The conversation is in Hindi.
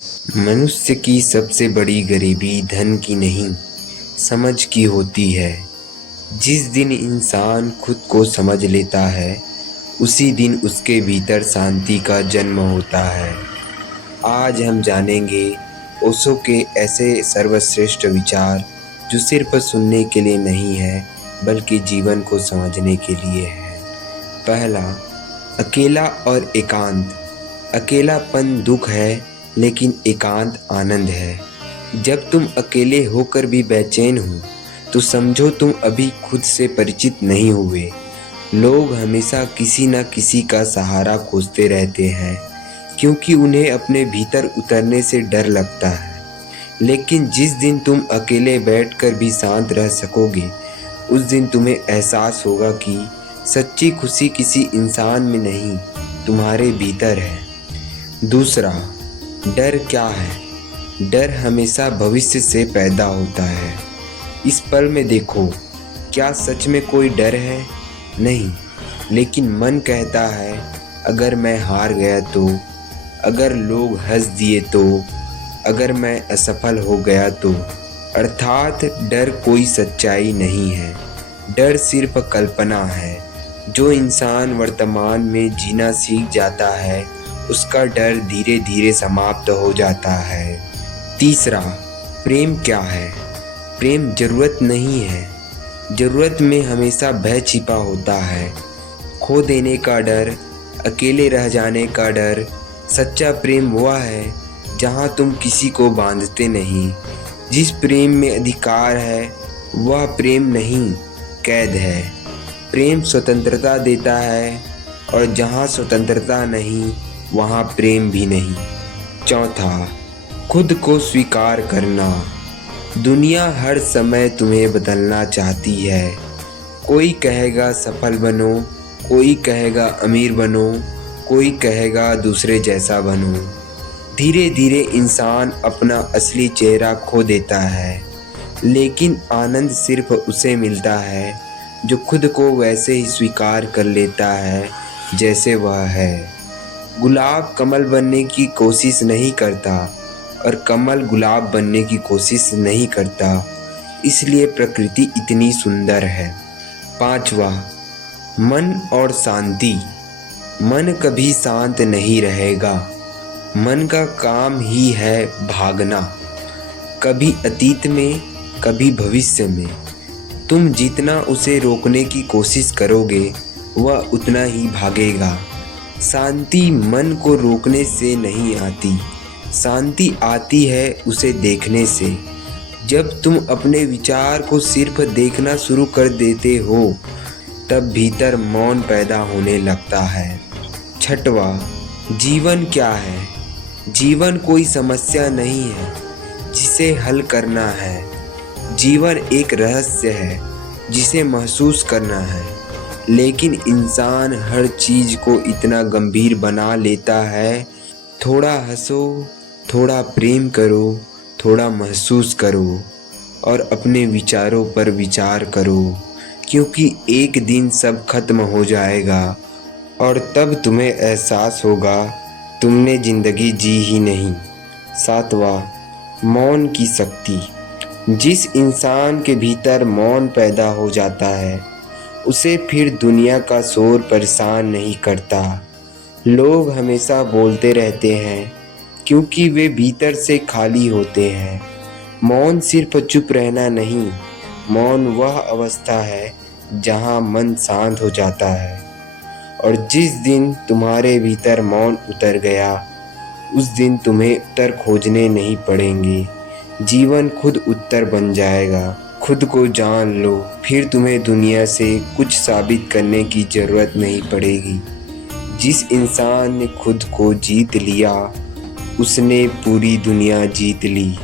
मनुष्य की सबसे बड़ी गरीबी धन की नहीं, समझ की होती है। जिस दिन इंसान खुद को समझ लेता है, उसी दिन उसके भीतर शांति का जन्म होता है। आज हम जानेंगे ओशो के ऐसे सर्वश्रेष्ठ विचार जो सिर्फ सुनने के लिए नहीं है, बल्कि जीवन को समझने के लिए है। पहला, अकेला और एकांत। अकेलापन दुख है, लेकिन एकांत आनंद है। जब तुम अकेले होकर भी बेचैन हो, तो समझो तुम अभी खुद से परिचित नहीं हुए। लोग हमेशा किसी न किसी का सहारा खोजते रहते हैं, क्योंकि उन्हें अपने भीतर उतरने से डर लगता है। लेकिन जिस दिन तुम अकेले बैठकर भी शांत रह सकोगे, उस दिन तुम्हें एहसास होगा कि सच्ची खुशी किसी इंसान में नहीं, तुम्हारे भीतर है। दूसरा, डर क्या है? डर हमेशा भविष्य से पैदा होता है। इस पल में देखो, क्या सच में कोई डर है? नहीं, लेकिन मन कहता है, अगर मैं हार गया तो, अगर लोग हंस दिए तो, अगर मैं असफल हो गया तो। अर्थात डर कोई सच्चाई नहीं है, डर सिर्फ कल्पना है। जो इंसान वर्तमान में जीना सीख जाता है, उसका डर धीरे धीरे समाप्त हो जाता है। तीसरा, प्रेम क्या है? प्रेम जरूरत नहीं है। जरूरत में हमेशा भय छिपा होता है। खो देने का डर, अकेले रह जाने का डर। सच्चा प्रेम वह है जहाँ तुम किसी को बांधते नहीं। जिस प्रेम में अधिकार है, वह प्रेम नहीं, कैद है। प्रेम स्वतंत्रता देता है, और जहाँ स्वतंत्रता नहीं, वहाँ प्रेम भी नहीं। चौथा, खुद को स्वीकार करना। दुनिया हर समय तुम्हें बदलना चाहती है। कोई कहेगा सफल बनो, कोई कहेगा अमीर बनो, कोई कहेगा दूसरे जैसा बनो। धीरे धीरे इंसान अपना असली चेहरा खो देता है, लेकिन आनंद सिर्फ उसे मिलता है जो खुद को वैसे ही स्वीकार कर लेता है जैसे वह है। गुलाब कमल बनने की कोशिश नहीं करता, और कमल गुलाब बनने की कोशिश नहीं करता। इसलिए प्रकृति इतनी सुंदर है। पांचवा, मन और शांति। मन कभी शांत नहीं रहेगा। मन का काम ही है भागना, कभी अतीत में, कभी भविष्य में। तुम जितना उसे रोकने की कोशिश करोगे, वह उतना ही भागेगा। शांति मन को रोकने से नहीं आती, शांति आती है उसे देखने से। जब तुम अपने विचार को सिर्फ देखना शुरू कर देते हो, तब भीतर मौन पैदा होने लगता है। छठवा, जीवन क्या है? जीवन कोई समस्या नहीं है जिसे हल करना है। जीवन एक रहस्य है जिसे महसूस करना है। लेकिन इंसान हर चीज को इतना गंभीर बना लेता है। थोड़ा हंसो, थोड़ा प्रेम करो, थोड़ा महसूस करो, और अपने विचारों पर विचार करो, क्योंकि एक दिन सब खत्म हो जाएगा, और तब तुम्हें एहसास होगा तुमने जिंदगी जी ही नहीं। सातवां, मौन की शक्ति। जिस इंसान के भीतर मौन पैदा हो जाता है, उसे फिर दुनिया का शोर परेशान नहीं करता। लोग हमेशा बोलते रहते हैं, क्योंकि वे भीतर से खाली होते हैं। मौन सिर्फ चुप रहना नहीं, मौन वह अवस्था है जहाँ मन शांत हो जाता है। और जिस दिन तुम्हारे भीतर मौन उतर गया, उस दिन तुम्हें उत्तर खोजने नहीं पड़ेंगे। जीवन खुद उत्तर बन जाएगा। खुद को जान लो, फिर तुम्हें दुनिया से कुछ साबित करने की ज़रूरत नहीं पड़ेगी। जिस इंसान ने खुद को जीत लिया, उसने पूरी दुनिया जीत ली।